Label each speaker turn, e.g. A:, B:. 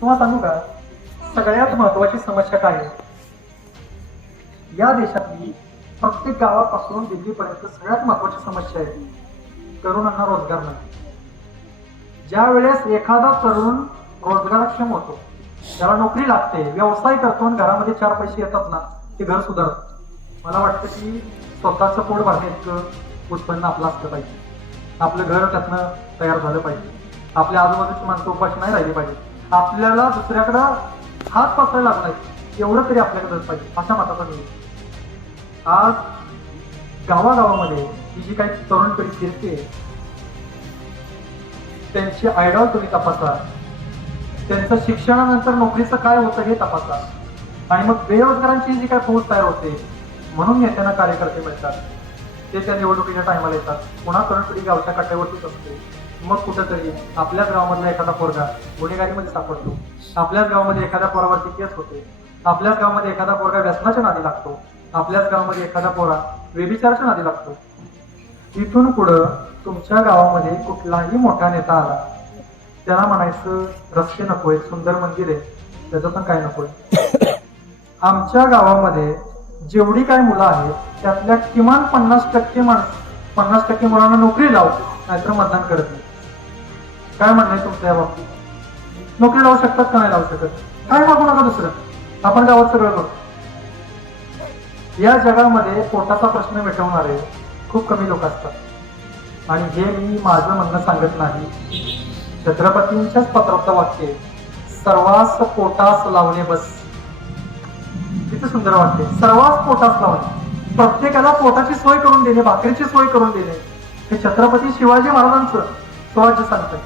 A: तुम्हाला सांगू का? सगळ्यात महत्वाची समस्या काय आहे? या देशातली प्रत्येक गावापासून दिल्लीपर्यंत सगळ्यात महत्वाची समस्या आहे तरुणांना रोजगार नाही. ज्या वेळेस एखादा तरुण रोजगारक्षम होतो त्याला नोकरी लागते व्यवसाय करतो आणि घरामध्ये चार पैसे येतात ना ते घर सुधारत. मला वाटतं की स्वतःचं पोट भरणे उत्पन्न आपलं असलं पाहिजे. आपलं घर त्यातनं तयार झालं पाहिजे. आपल्या आजूबाजूची माणसं उपाशी नाही राहिली पाहिजे आपल्याला दुसऱ्याकडं हात पसरायला लागणार एवढं तरी आपल्याकडे पाहिजे अशा मताचा मी. आज गावागावामध्ये ही जी काही तरुण पिढी फिरते त्यांची आयडॉल तुम्ही तपासा. त्यांचं शिक्षणानंतर नोकरीचं काय होतं हे तपासा. आणि मग बेरोजगारांची जी काय फौज तयार होते म्हणून नेत्यांना कार्यकर्ते मिळतात ते त्या निवडणुकीच्या टायमाला येतात. पुन्हा तरुण पिढी गावच्या काट्यावरतीच असते. मग कुठंतरी आपल्याच गावामधला एखादा पोरगा गुन्हेगारीमध्ये सापडतो. आपल्याच गावामध्ये एखाद्या पोरावरती केस होते. आपल्याच गावामध्ये एखादा पोरगा व्यसनाच्या नादी लागतो. आपल्याच गावामध्ये एखादा पोरा व्यभिचाराच्या नादी लागतो. इथून पुढं तुमच्या गावामध्ये कुठलाही मोठा नेता आला त्याला म्हणायचं रस्ते नकोय सुंदर मंदिर आहे. त्याचं पण काय नकोय? आमच्या गावामध्ये जेवढी काय मुलं आहेत त्यातल्या किमान पन्नास टक्के माणस पन्नास टक्के मुलांना नोकरी लाव नाहीतर मतदान करत नाही. काय म्हणणं तुमचं तुमच्या या बाबतीत नोकरी लावू शकतात का नाही लावू शकत? काय मागू नका दुसरं. आपण गावात सगळं करतो या जगामध्ये पोटाचा प्रश्न मिटवणारे खूप कमी लोक असतात. आणि हे मी माझं म्हणणं सांगत नाही. छत्रपतींच्याच पत्रातलं वाक्य सर्वास पोटास लावणे बस. किती सुंदर वाटते सर्वास पोटास लावणे. प्रत्येकाला पोटाची सोय करून देणे भाकरीची सोय करून देणे. हे छत्रपती शिवाजी महाराजांचं स्वराज्य सांगतंय